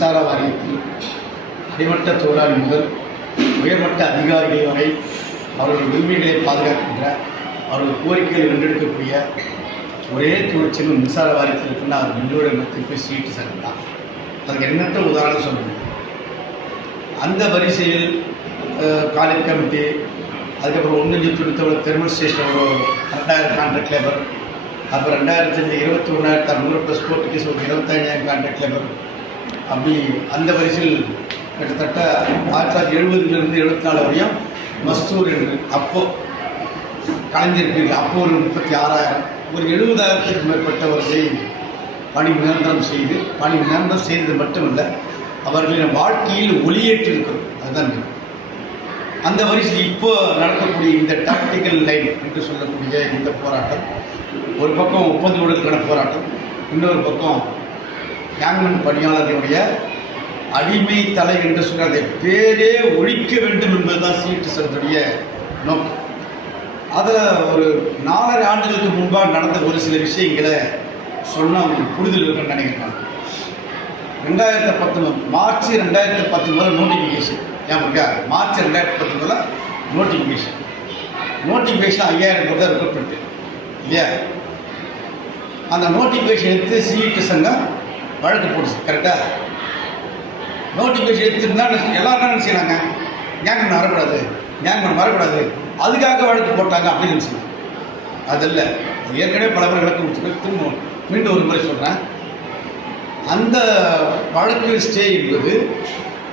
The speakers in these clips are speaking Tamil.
மின்சார வாரியத்தில் அடிமட்ட தொழிலாளி முதல் உயர்மட்ட அதிகாரிகள் வரை அவர்கள் உரிமைகளை பாதுகாக்கின்ற அவர்கள் கோரிக்கைகள் வென்றெடுக்கக்கூடிய ஒரே தொழிற்சங்கம் மின்சார வாரியத்தில் இருக்குன்னா அது மின்னோட திருப்பி சீட்டு சங்கம் தான் அதுக்கு எண்ணற்ற உதாரணம் சொல்லுங்கள் அந்த வரிசையில் காலேஜ் கமிட்டி அதுக்கப்புறம் ஒன்று தொண்ணூத்தோட தெர்மல் ஸ்டேஷன் ஒரு ரெண்டாயிரம் கான்ட்ராக்ட் லேபர் அப்புறம் ரெண்டாயிரத்தி இருபத்தி ஒன்றாயிரத்தி அறுநூறு ப்ளஸ் கோர்ட் கேஸ் ஒரு இருபத்தஞ்சாயிரம் கான்ட்ராக்ட் லேபர் அப்படி அந்த வரிசையில் கிட்டத்தட்ட ஆயிரத்தி தொள்ளாயிரத்தி எழுபதுலேருந்து எழுபத்தி நாலு வரையும் மஸ்தூர் என்று அப்போ கலைஞருக்கு அப்போ ஒரு முப்பத்தி ஆறாயிரம் ஒரு எழுபதாயிரத்துக்கு மேற்பட்டவர்களை பணி நிரந்தரம் செய்து பணி நிரந்தரம் செய்தது மட்டுமல்ல அவர்களின் வாழ்க்கையில் ஒளியேற்றிருக்கிறோம் அதுதான் அந்த வரிசையில் இப்போ நடக்கக்கூடிய இந்த டாக்டிக்கல் லைன் என்று சொல்லக்கூடிய இந்த போராட்டம் ஒரு பக்கம் ஒப்பந்த ஊழலுக்கான போராட்டம் இன்னொரு பக்கம் கேங்மன் பணியாளர்களுடைய அடிமை தலை என்று சொல்ற அதை பேரே ஒழிக்க வேண்டும் என்பதுதான் சீட்டு செலுத்துடைய நோக்கம். அதில் ஒரு நாலரை ஆண்டுகளுக்கு முன்பாக நடந்த ஒரு சில விஷயங்களை சொன்னால் அவங்களுக்கு புரிதல் இருக்குன்னு நினைக்கிறாங்க ரெண்டாயிரத்தி பத்தொன்பது மார்ச் ரெண்டாயிரத்தி பத்தொன்பதில் நோட்டிஃபிகேஷன் ஏன் மார்ச் ரெண்டாயிரத்தி பத்தொன்பதில் நோட்டிஃபிகேஷன் நோட்டிஃபிகேஷன் ஐயாயிரம் கோடி தான் ரெக்ரூட்மெண்ட் இல்லையா? அந்த நோட்டிஃபிகேஷன் எடுத்து சிஇடி சங்கம் வழக்கு போடுச்சு கரெக்டாக நோட்டிஃபிகேஷன் எடுத்துருந்தா எல்லாரும் என்ன நினச்சிக்கிறாங்க? ஞாபகம் வரக்கூடாது ஞாபகம் வரக்கூடாது அதுக்காக வழக்கு போட்டாங்க அப்படின்னு நினச்சிங்க அதில் ஏற்கனவே பல முறை விளக்கம் கொடுத்துருக்கேன் திரும்ப மீண்டும் ஒரு முறை சொல்கிறேன் அந்த வழக்கு ஸ்டே என்பது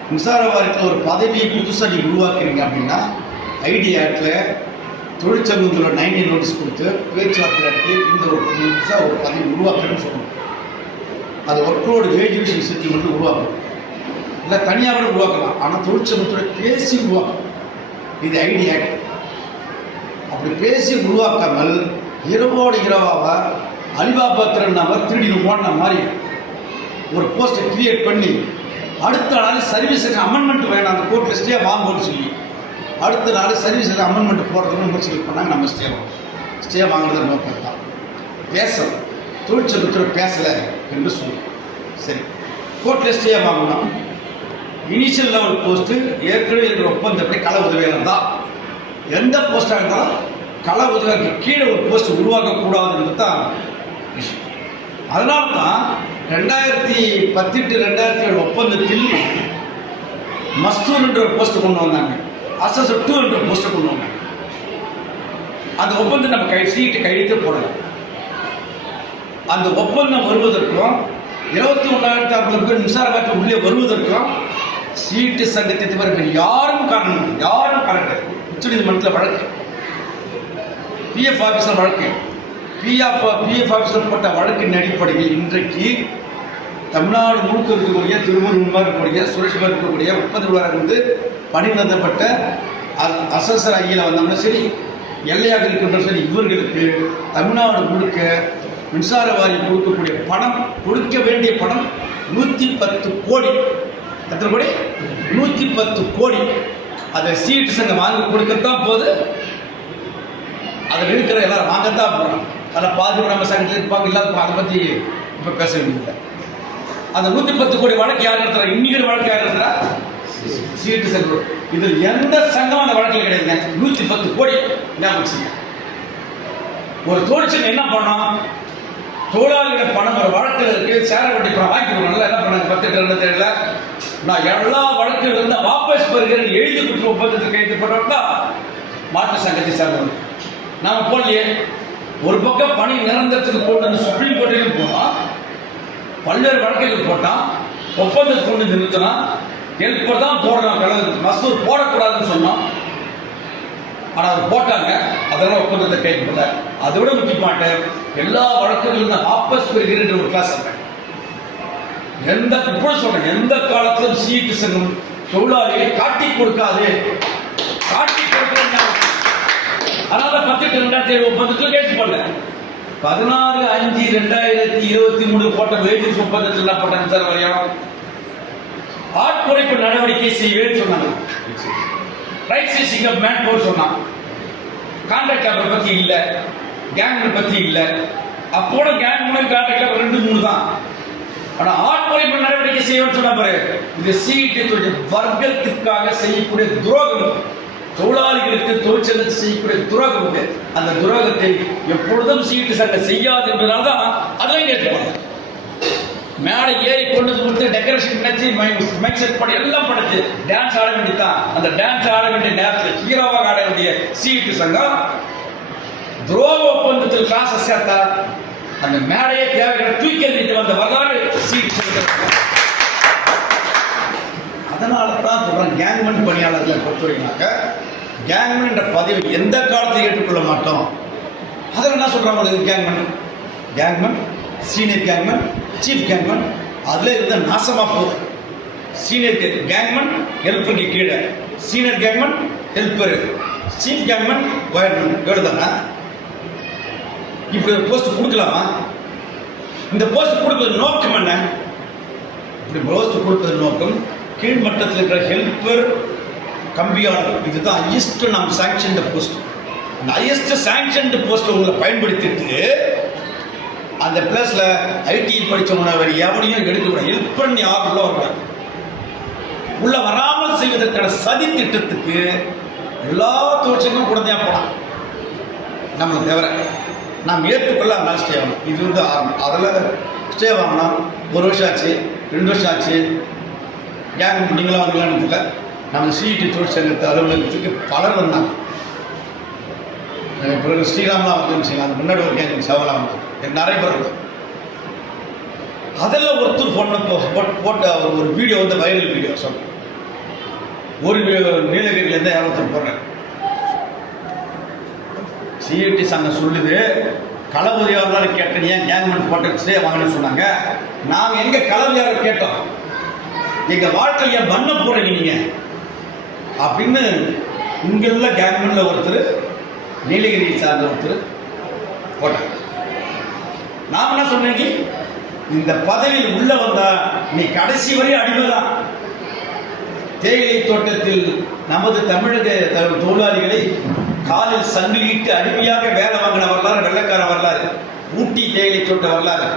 மின்சார வாரியத்தில் ஒரு பதவியை புதுசாக நீங்கள் உருவாக்குறீங்க அப்படின்னா ஐடி ஆக்டில் தொழிற்சங்கத்தில் நைன்டி நோட்டீஸ் கொடுத்து பேச்சுவார்த்தை நடத்தி இந்த ஒரு புதுசாக ஒரு பதவி உருவாக்குறேன்னு சொல்லணும். அது ஒர்க்கோடு சிஸ்டம் செட்டில்மெண்ட் உருவாக்கும் இல்லை தனியாக கூட உருவாக்கலாம். ஆனால் தொழிற்சங்கத்தோட பேசி உருவாக்கும் இது ஐடியா அப்படி பேசி உருவாக்காமல் இரவோடு இரவாக அலிபாபா திருநவர் திருடி போன மாதிரி ஒரு போஸ்ட்டை கிரியேட் பண்ணி அடுத்த நாள் சர்வீஸுக்கு அமெண்ட்மெண்ட் வேணும். அந்த கோர்ட் ஸ்டே வாங்கும்னு சொல்லி அடுத்த நாள் சர்வீஸுக்கு அமெண்ட்மெண்ட் போடுறதுன்னு முயற்சிகள் பண்ணாங்க. நம்ம ஸ்டே வாங்க ஸ்டே வாங்குறது நோக்கம் தான் பேசணும். தொழிற்சங்கத்தில் பேசலை என்று சொன்னோம் சரி. கோர்ட்டில் ஸ்டே வாங்கணும். இனிஷியல் லெவல் போஸ்ட்டு ஏற்கனவே இருக்கிற ஒப்பந்தப்படி கள உதவியாளர் தான். எந்த போஸ்ட்டாக இருந்தாலும் கள உதவியாளருக்கு கீழே ஒரு போஸ்ட் உருவாக்கக்கூடாதுன்றது தான் விஷயம் அதனால தான் ரெண்டாயிரத்தி பத்தெட்டு ரெண்டாயிரத்தி ஏழு ஒப்பந்தத்தில் மஸ்தூர் என்ற ஒரு போஸ்ட் கொண்டு வந்தாங்க. அசஸ் டூ என்ற போஸ்ட்டை கொண்டு வந்தாங்க. அந்த ஒப்பந்தம் நம்ம கை சீட்டு கையெழுத்து போடலாம் அந்த ஒப்பந்தம் வருவதற்கும் இருபத்தி ஒன்றாயிரத்தி ஐம்பது பேர் மின்சார வாரியம் உள்ளே வருவதற்கும் சீட்டு சங்கத்தை தவிர யாரும் காரணம் யாரும் காரணம் உச்சநீதிமன்றத்தில் வழக்கு. பிஎஃப் ஆஃபீஸர் வழக்கு. பிஎஃப் பிஎஃப் ஆஃபீஸர் போட்ட வழக்கின் அடிப்படையில் இன்றைக்கு தமிழ்நாடு முழுக்க இருக்கக்கூடிய திருவூர் இருக்கக்கூடிய சுரேஷ் பார் இருக்கக்கூடிய முப்பது விழா இருந்து பணி நடத்தப்பட்ட அசசர் ஐயில் வந்தோம்னா சரி எல்லையாக இருக்கின்ற சரி இவர்களுக்கு தமிழ்நாடு முழுக்க மின்சார வாரியம் கொடுக்கக்கூடிய பணம் கொடுக்க வேண்டிய பணம் நூற்றி பத்து கோடி. எத்தனை கோடி? நூற்றி பத்து கோடி. அதை சீட்டு சங்கம் வாங்கி கொடுக்கத்தான் போது அதில் இருக்கிற எல்லாரும் வாங்கத்தான் போகிறோம் அதில் பாதி நம்ம சங்கத்தில் இருப்பாங்க இல்லாத அதை பற்றி இப்போ பேச வேண்டியதில்லை. அந்த நூற்றி பத்து கோடி வழக்கு யார் நடத்துறா? இன்னைக்கு வழக்கு யார் நடத்துறா? சீட்டு சங்கம் இதில் எந்த சங்கம் அந்த வழக்கில் கிடையாதுங்க. நூற்றி பத்து கோடி ஞாபகம் ஒரு தொழிற்சங்கம் என்ன பண்ணோம்? தொழிலாளிகள் பணம் ஒரு வழக்கில் இருக்கு சேர வட்டி பணம் வாங்கி கொடுக்கணும்ல என்ன பண்ணாங்க? பத்து ரெண்டு தெரியல நான் எல்லா வழக்கில் இருந்து வாபஸ் பெறுகிறேன் எழுதி கொடுத்து ஒப்பந்தத்தில் கைது போட்டவங்க மாற்று சங்கத்தை சேர்ந்தவங்க நாம போலையே ஒரு பக்கம் பணி நிரந்தரத்துக்கு போட்டு வந்து சுப்ரீம் கோர்ட்டிலும் போனோம் பல்வேறு வழக்குகள் போட்டான். ஒப்பந்தத்தை கொண்டு நிறுத்தினா ஹெல்ப்பர் தான் போடுறான் கலந்து மசூர் போடக்கூடாதுன்னு சொன்னோம் ஆனால் அது போட்டாங்க. அதெல்லாம் ஒப்பந்தத்தை கைப்படல அதை விட முக்கியமாட்டேன் எல்லா வழக்குகளிலும் வாபஸ் பெறுகிறேன் ஒரு கிளாஸ் எந்த இப்போ சொல்றேன் எந்த காலத்திலும் சீட்டு சங்கம் தொழிலாளிகளை காட்டி கொடுக்காது. காட்டி கொடுக்க அதனால பத்து ரெண்டாயிரத்தி ஏழு ஒப்பந்தத்தில் கேட்டு பண்ணல பதினாறு அஞ்சு ரெண்டாயிரத்தி இருபத்தி மூணு போட்ட வேஜஸ் ஒப்பந்தத்தில் என்ன போட்டாங்க சார் வரையும் ஆட்குறைப்பு நடவடிக்கை செய்வேன்னு சொன்னாங்க. Right sizing of manpower சொன்னான் கான்ட்ராக்ட் லேபர் பத்தி இல்லை. கேங் பத்தி இல்ல. அப்போட கேங் மூணு கான்ட்ராக்ட் ரெண்டு மூணு தான். ஆனா ஆட்குறைப்பு நடவடிக்கை செய்யணும்னு சொன்ன பாரு இது சிஇடி தொழில் வர்க்கத்துக்காக செய்யக்கூடிய துரோகம் தொழிலாளிகளுக்கு தொழிற்சங்கத்தை செய்யக்கூடிய துரோகம் இது. அந்த துரோகத்தை எப்பொழுதும் சீட்டு சங்கம் செய்யாது என்பதால் தான் அதெல்லாம் கேட்டுப்பாங்க மேடை ஏறி கொண்டு கொடுத்து டெக்கரேஷன் நினைச்சு மைக் செட் பண்ணி எல்லாம் படைச்சு டான்ஸ் ஆட வேண்டியதான் அந்த டான்ஸ் ஆட வேண்டிய நேரத்தில் ஹீரோவாக ஆட வேண்டிய சிஇடி சங்கம் துரோக ஒப்பந்தத்தில் காசை சேர்த்தா அந்த மேடையே தேவைகளை தூக்கி எறிஞ்சிட்டு வந்த வரலாறு சீட் அதனால தான் சொல்றேன் கேங்மன் பணியாளர்களை பொறுத்தவரைக்குனாக்க கேங்மன் என்ற பதவி எந்த காலத்தையும் ஏற்றுக்கொள்ள மாட்டோம். அதில் என்ன சொல்கிறாங்க உங்களுக்கு gangmen gangman senior gangmen chief gangmen அதில் இருந்த நாசமாக போகுது. சீனியர் கேங்மென் ஹெல்ப்புக்கு கீழே. Senior gangman helper chief gangman wireman எழுதானா இப்படி ஒரு போஸ்ட் கொடுக்கலாமா? இந்த போஸ்ட் கொடுப்பது நோக்கம் என்ன? இப்படி போஸ்ட் கொடுப்பது நோக்கம் கீழ்மட்டத்தில் இருக்கிற ஹெல்ப்பர் கம்பியாளர். இதுதான் ஹையஸ்ட் நாம் சாங்ஷன் போஸ்ட் அந்த ஹையஸ்ட் சாங்ஷன்டு போஸ்ட் உங்களை பயன்படுத்திட்டு அந்த பிளஸ்ல ஐடி படிச்சவன வேற எவனையும் எடுக்கக்கூடாது ஹெல்ப் பண்ணி ஆகுள்ள வரக்கூடாது. உள்ள வராமல் செய்வதற்கான சதி திட்டத்துக்கு எல்லா தோற்றங்களும் குழந்தையா போகலாம் நம்மளை தவிர. நாம் ஏற்றுக்கொள்ள அதனால ஸ்டே ஆகணும். இது வந்து ஆரம்பம் அதில் ஸ்டே வாங்கினோம் ஒரு வருஷம் ஆச்சு ரெண்டு வருஷம் ஆச்சு. கேங் நீங்களாம் வந்தீங்களான்னு தெரியல. நம்ம சிஇடி தொழிற்சங்கத்து அலுவலகத்துக்கு பலர் வந்தாங்க. எனக்கு பிறகு ஸ்ரீராம்லாம் வந்துருந்துச்சு அது முன்னாடி ஒரு கேங் செவலாம் வந்து எனக்கு நிறைய பேர் இருக்கும் அதில் ஒருத்தர் பொண்ணு போட்டு போட்ட ஒரு ஒரு வீடியோ வந்து வைரல் வீடியோ சொன்னேன் ஒரு நீலகிரியிலேருந்து இரநூத்தர் போடுறேன் சிஐடி சங்கம் சொல்லுது களவுதியாளர் கேட்ட கேட்டேன் ஏன் கேங்மெண்ட் போட்டு வாங்கன்னு சொன்னாங்க. நாங்கள் எங்க களவுதியாளர் கேட்டோம். எங்க வாழ்க்கைய பண்ண போறீங்க நீங்க? அப்படின்னு இங்க உள்ள கேங்மெண்ட்ல ஒருத்தர் நீலகிரி சார்ந்த ஒருத்தர் போட்டாங்க நாம் என்ன சொன்னேங்க இந்த பதவியில் உள்ள வந்தா நீ கடைசி வரை அடிமைதான். தேயிலை தோட்டத்தில் நமது தமிழக தொழிலாளிகளை காலில் சங்கிலிட்டு அடிமையாக வேலை வாங்கின வரலாறு வெள்ளக்கார வரலாறு ஊட்டி தேயிலை தோட்ட வரலாறு.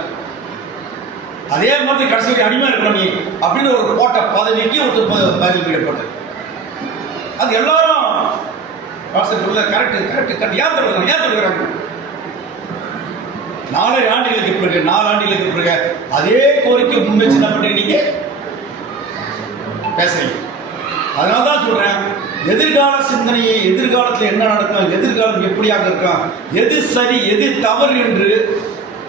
அதே மாதிரி கடைசி அடிமை இருக்கணும் நீ அப்படின்னு ஒரு போட்ட பதவிக்கு ஒரு ப- பதில் விடப்பட்டது அது எல்லாரும் வாட்ஸ்அப்ல கரெக்ட் கரெக்ட் கரெக்ட் ஏன் தொடர்கிறாங்க ஏன் தொடர்கிறாங்க நாலு ஆண்டுகளுக்கு பிறகு நாலு ஆண்டுகளுக்கு பிறகு அதே கோரிக்கை முன்வச்சு என்ன பண்ணுறீங்க நீங்கள் பேசுறீங்க. அதனால தான் சொல்றேன் எதிர்கால சிந்தனையை எதிர்காலத்தில் என்ன நடக்கும் எதிர்காலம் எப்படியாக இருக்கும் எது சரி எது தவறு என்று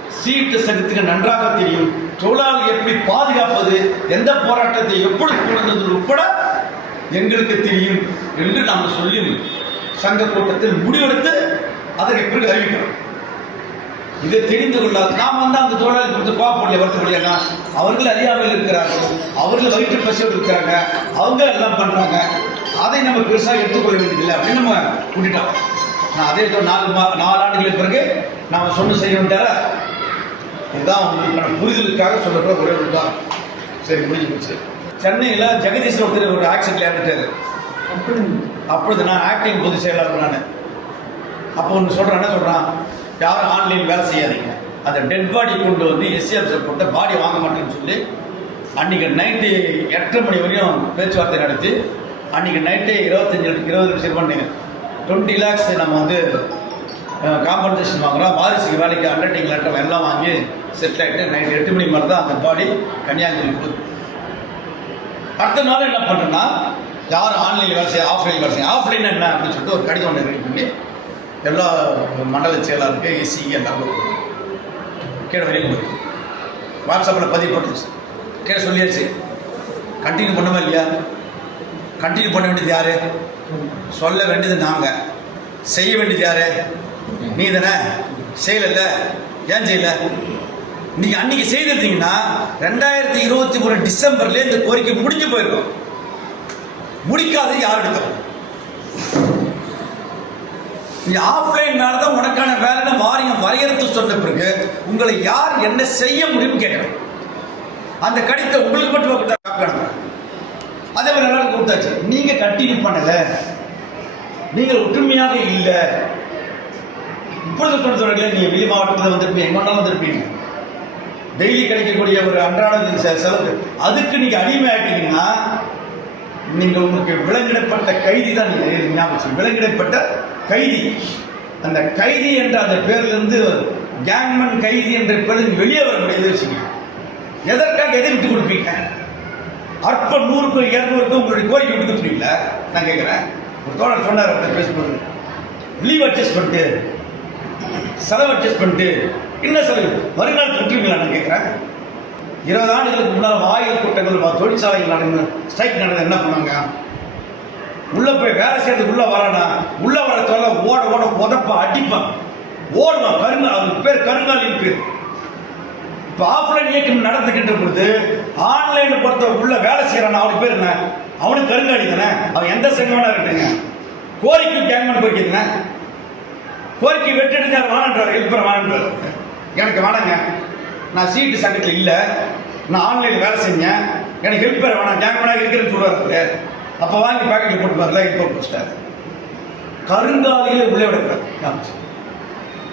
சீட்டு சரித்துக்கு நன்றாக தெரியும். தொழிலாளி எப்படி பாதுகாப்பது எந்த போராட்டத்தை எப்படி கொண்டது உட்பட எங்களுக்கு தெரியும் என்று நாம் சொல்லி சங்க கூட்டத்தில் முடிவெடுத்து அதற்கு பிறகு அறிவிக்கிறோம். இதை தெரிந்து கொள்ளாது. நாம் வந்து அந்த தொழிலாளி கொடுத்து கோவப்படல வருத்தப்படலையா அவர்கள் அறியாமல் இருக்கிறார்கள். அவர்கள் வயிற்று பசியோடு இருக்கிறாங்க. அவங்க எல்லாம் பண்றாங்க. அதை நம்ம பெருசாக எடுத்துக்கொள்ள வேண்டியதில்லை அப்படின்னு நம்ம விட்டுட்டோம் நான் அதே நாலு மா நாலு ஆண்டுகளுக்கு பிறகு நாம் சொன்ன செய்யணும் தர இதுதான் உங்களுக்கான புரிதலுக்காக சொல்லப்படுற ஒரே ஒரு தான் சரி முடிஞ்சு போச்சு. சென்னையில் ஜெகதீஷ் ஒருத்தர் ஒரு ஆக்சிடென்ட்ல இறந்துட்டாரு. அப்பொழுது நான் ஆக்டிங் பொதுச் செயலாளர் நான். அப்போ ஒன்று சொல்கிறேன் என்ன சொல்கிறான் யாரும் ஆன்லைன் வேலை செய்யாதீங்க. அந்த டெட் பாடி கொண்டு வந்து எஸ்சிஎஃப் போட்ட பாடி வாங்க மாட்டேன்னு சொல்லி அன்றைக்கி நைட்டு எட்டரை மணி வரையும் பேச்சுவார்த்தை நடத்தி அன்றைக்கி நைட்டே இருபத்தஞ்சி இருபது நிமிஷம் பண்ணீங்க. டுவெண்ட்டி லேக்ஸ் நம்ம வந்து காம்பன்சேஷன் வாங்குறோம். வாரிசுக்கு வேலைக்கு அண்டர்டேக்கிங் லெட்டர் எல்லாம் வாங்கி செட்டில் ஆகிட்டு நைட்டு எட்டு மணி மாதிரி தான் அந்த பாடி கன்னியாகுமரி போகுது. அடுத்த நாள் என்ன பண்ணுறேன்னா யார் ஆன்லைன் வேலை செய்ய ஆஃப்லைன் வேலை செய்ய ஆஃப்லைன் என்ன அப்படின்னு சொல்லிட்டு ஒரு கடிதம் ஒன்று ரெடி பண்ணி எல்லா மண்டல செயலாளருக்கு இசி எல்லாருக்கும் கொடுத்தோம். கீழே வெளியே போய் வாட்ஸ்அப்பில் பதிவு போட்டுச்சு. கீழே சொல்லியாச்சு. கண்டினியூ பண்ணவே இல்லையா? கண்டினியூ பண்ண வேண்டியது யாரு? சொல்ல வேண்டியது நாங்கள் செய்ய வேண்டியது யாரு? நீ தானே செய்யலைல்ல ஏன் செய்யல? நீங்க அன்னைக்கு செய்திருந்தீங்கன்னா ரெண்டாயிரத்தி இருபத்தி மூணு டிசம்பர்ல இந்த கோரிக்கை முடிஞ்சு போயிருக்கும். முடிக்காது யார் எடுத்தோம் நீ ஆஃப்லைன்னால தான் உனக்கான வேலைன்னு வாரியம் வரையறுத்து சொன்ன பிறகு உங்களை யார் என்ன செய்ய முடியும்னு கேட்கணும். அந்த கடிதத்தை உங்களுக்கு மட்டும் அதே மாதிரி எல்லாரும் கொடுத்தாச்சு. நீங்க கண்டினியூ பண்ணல. நீங்கள் ஒற்றுமையாக இல்லை. இப்பொழுது சொல்றீங்களே நீங்க வெளி மாவட்டத்தில் வந்திருப்பீங்க. எங்க வேணாலும் வந்திருப்பீங்க. டெய்லி கிடைக்கக்கூடிய ஒரு அன்றாட செலவு. அதுக்கு நீங்க அடிமை ஆகிட்டீங்கன்னா நீங்க உங்களுக்கு விலங்கிடப்பட்ட கைதி தான் நீங்க. ஞாபகம் விலங்கிடப்பட்ட கைதி. அந்த கைதி என்ற அந்த பேர்ல இருந்து கேங்மன் கைதி என்ற பேருந்து வெளியே வர முடியாது வச்சுக்கோங்க எதற்காக எதை விட்டு கொடுப்பீங்க? அற்ப நூறுக்கு இரநூறுக்கு உங்களுடைய கோரிக்கை விடுக்க முடியல. நான் கேட்குறேன் ஒரு தோழர் சொன்னார் அப்படி பேசும்போது லீவ் அட்ஜஸ்ட் பண்ணிட்டு செலவு அட்ஜஸ்ட் பண்ணிட்டு என்ன செலவு? மறுநாள் விட்டுருவீங்களா நான் கேட்குறேன் இருபது ஆண்டுகளுக்கு முன்னால் ஆயுள் கூட்டங்கள் தொழிற்சாலைகள் நடந்து ஸ்ட்ரைக் நடந்து என்ன பண்ணாங்க? உள்ள போய் வேலை செய்யறதுக்கு உள்ள வரனா உள்ள வர தொல்ல ஓட ஓட உதப்பான் அடிப்பான் ஓடுவான் கருங்கால் அவனுக்கு பேர் கருங்காலின் பேர். இப்போ ஆஃப்லைன் இயக்கம் நடந்துக்கின்ற பொழுது ஆன்லைன் பொறுத்த உள்ள வேலை செய்யறான். அவனுக்கு பேர் என்ன? அவனுக்கு கருங்காடி தானே? அவன் எந்த சங்கமான இருக்கட்டுங்க கோரிக்கை கேங்மன் போய்க்கிறீங்க கோரிக்கை வெட்டெடுத்து வானன்றார் ஹெல்ப்பர் வானன்றார் எனக்கு வேணாங்க நான் சீட்டு சங்கத்தில் இல்லை. நான் ஆன்லைனில் வேலை செஞ்சேன். எனக்கு ஹெல்ப்பர் வேணாம். கேங்மனாக இருக்கிறேன்னு சொல்லுவார் அப்போ வாங்கி பேக்கெட்டில் போட்டு பாருல இப்போ வச்சுட்டாரு. கருங்காலியில் உள்ளே விடக்கூடாது.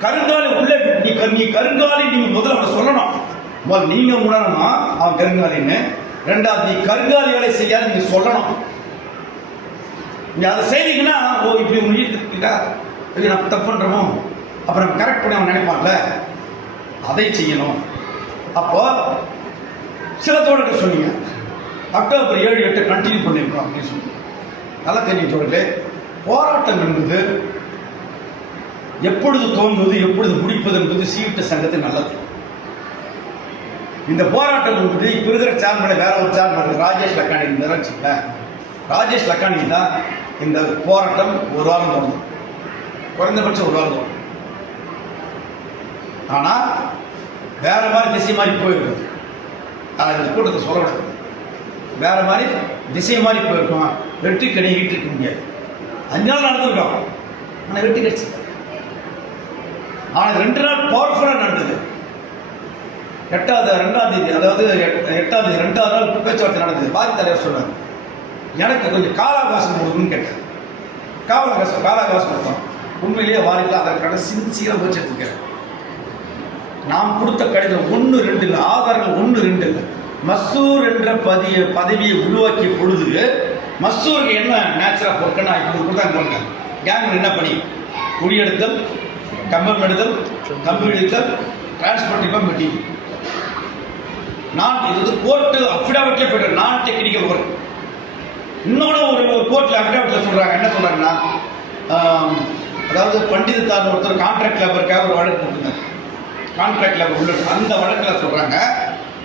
கருங்காலி உள்ளே நீ நீ கருங்காலி நீங்கள் முதல்ல அவனை சொல்லணும். முதல் நீங்க உணரணும் அவன் கருங்காலின்னு ரெண்டாவது நீ கருங்காலி வேலை செய்யாத நீங்க சொல்லணும். நீ அதை செய்தீங்கன்னா ஓ இப்படி முடியிருக்கா இது நம்ம தப்பு பண்றோமோ? அப்புறம் நம்ம கரெக்ட் பண்ணி அவன் நினைப்பான்ல? அதை செய்யணும். அப்போ சில தோழர்கள் சொன்னீங்க. அக்டோபர் ஏழு எட்டு கண்டினியூ பண்ணிருக்கோம் அப்படின்னு சொன்னீங்க. நல்லா தெரியும் தோழர்களே போராட்டம் என்பது எப்பொழுது தோன்றுவது எப்பொழுது முடிப்பது என்பது சீட்டு சங்கத்துக்கு நல்லது. இந்த போராட்டம் வந்து இப்ப இருக்கிற சேர்மனை வேற ஒரு சேர்மன் ராஜேஷ் லக்கானி இருந்தார் ராஜேஷ் லக்கானி தான் இந்த போராட்டம் ஒரு வாரம் தொடரும் குறைந்தபட்சம் ஒரு வாரம் தொடரும் ஆனா வேற மாதிரி திசை மாதிரி போயிருக்கும். அதை இந்த கூட்டத்தை சொல்லக்கூடாது. வேற மாதிரி திசை மாதிரி போயிருக்கும். வெற்றி கிடைக்கிட்டு இருக்க முடியாது. அஞ்சு நாள் நடந்திருக்கோம். ஆனால் வெற்றி கிடைச்சது. ஆனால் ரெண்டு நாள் பவர்ஃபுல்லாக நடந்தது. எட்டாவது ரெண்டாம் தேதி அதாவது எட்- எட்டாம் தேதி ரெண்டாவது நாள் பேச்சுவார்த்தை நடந்தது. பாதி தலைவர் சொன்னார் எனக்கு கொஞ்சம் காலாவகாசம் கொடுக்குன்னு கேட்டேன் காலாவகாசம் காலாவகாசம் கொடுத்தோம் உண்மையிலேயே வாரியில் அதற்கான சின்சியராக வச்சு எடுத்துக்கிறேன் நாம் கொடுத்த கடிதம் ஒன்று ரெண்டு இல்லை ஆதாரங்கள் ஒன்று ரெண்டு இல்லை. மசூர் என்ற பதிய பதவியை உருவாக்கிய பொழுது மசூருக்கு என்ன நேச்சுரல் ஒர்க்குன்னா இப்போ கொடுத்தாங்க பாருங்க. கேங் என்ன பண்ணி? குடியெடுத்தல் கம்பம் எடுத்தல் கம்பி எடுத்தல் டிரான்ஸ்போர்ட் இப்போ மெட்டீரியல் நான் இது வந்து கோர்ட்டு அஃபிடாவிட்லேயே போய்ட்டு நான் டெக்னிக்கல் ஒர்க் இன்னொன்று ஒரு ஒரு கோர்ட்டில் அஃபிடாவிட்டில் சொல்கிறாங்க என்ன சொல்கிறாங்கன்னா அதாவது பண்டிதத்தார் ஒருத்தர் கான்ட்ராக்ட் லேபருக்காக ஒரு வழக்கு போட்டிருந்தாங்க. கான்ட்ராக்ட் லேபர் உள்ள அந்த வழக்கில் சொல்கிறாங்க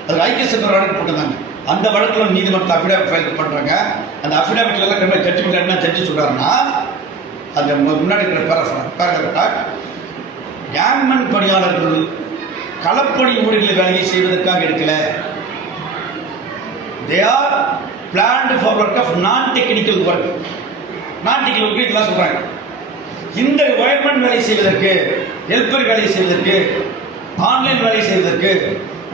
அது ஐக்கிய சங்க வழக்கு போட்டிருந்தாங்க. அந்த வழக்கில் நீதிமன்றத்தில் அஃபிடாவிட் ஃபைல் பண்ணுறாங்க அந்த அஃபிடாவிட்லாம் எல்லாம் கிரிமினல் ஜட்ஜ்மெண்ட் என்ன ஜட்ஜி சொல்கிறாருன்னா அந்த முன்னாடி இருக்கிற பேராகிராஃப் பேராகிராஃப் கேங்மன் பணியாளர்கள் கலப்பணி ஊழியர்கள் வேலையை செய்வதற்காக எடுக்கல. They are planned for work of non technical work non technical work இதெல்லாம் சொல்கிறாங்க இந்த வயர்மன் வேலை செய்வதற்கு ஹெல்ப்பர் வேலை செய்வதற்கு ஆன்லைன் வேலை செய்வதற்கு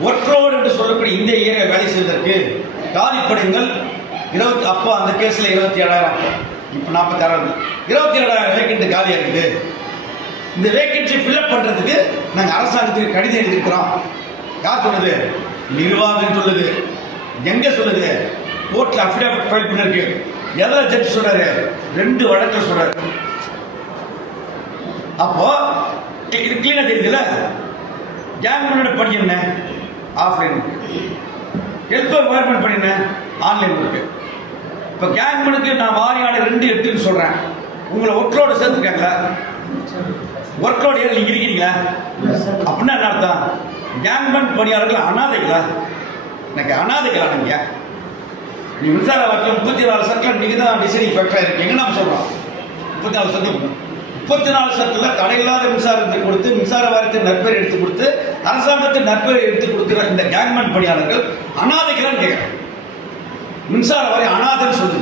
ஒர்க்லோடு என்று சொல்லக்கூடிய இந்த ஏரியா வேலை செய்வதற்கு காலிப்படைங்கள் இருபத்தி அப்போ அந்த கேஸில் இருபத்தி ஏழாயிரம். இப்போ நாற்பத்தி ஆறாயிரம் இருபத்தி ஏழாயிரம் வேக்கெண்ட் காலியாக இருக்குது. இந்த வேகன்சி ஃபில்அப் பண்ணுறது நாங்கள் அரசாங்கத்துக்கு கடிதம் எழுதியிருக்கிறோம். யார் சொல்லுது நிர்வாகம் சொல்லுது. எங்க சொல்லுது? கோர்ட்ல அஃபிடாவிட் ஃபைல் பண்ணிருக்கு. எதில் ஜட்ஜ் சொல்றாரு ரெண்டு வழக்கில் சொல்றாரு அப்போ இது கிளீனா தெரியுதுல்ல? கேங்மனோட பணி என்ன? ஆஃப்லைன் ஹெல்ப்பர் கவர்மெண்ட் பணி என்ன? ஆன்லைன் இருக்கு. இப்போ கேங்மனுக்கு நான் வாரியான ரெண்டு எட்டுன்னு சொல்றேன். உங்களை ஒர்க்லோடு சேர்த்துருக்காங்களா ஒர்க்லோடு ஏறி நீங்க இருக்கிறீங்களா அப்படின்னா என்ன அர்த்தம்? கேங்மன் பணியாளர்கள் அனாதைகளா? எனக்கு அனாதைகளா நீங்க? நீ மின்சார வாக்கியம் முப்பத்தி நாலு சர்க்கிள் நீங்க தான் டிசைனிங் ஃபேக்டரா இருக்கீங்க நம்ம சொல்றோம்? முப்பத்தி நாலு சர்க்கிள் முப்பத்தி நாலு சர்க்கிளில் தடையில்லாத மின்சாரத்தை கொடுத்து மின்சார வாரியத்தின் நற்பெயர் எடுத்து கொடுத்து அரசாங்கத்தின் நற்பெயர் எடுத்து கொடுக்கிற இந்த கேங்மன் பணியாளர்கள் அனாதைகளான்னு கேட்குறேன். மின்சார வாரியம் அனாதைன்னு சொல்லுது.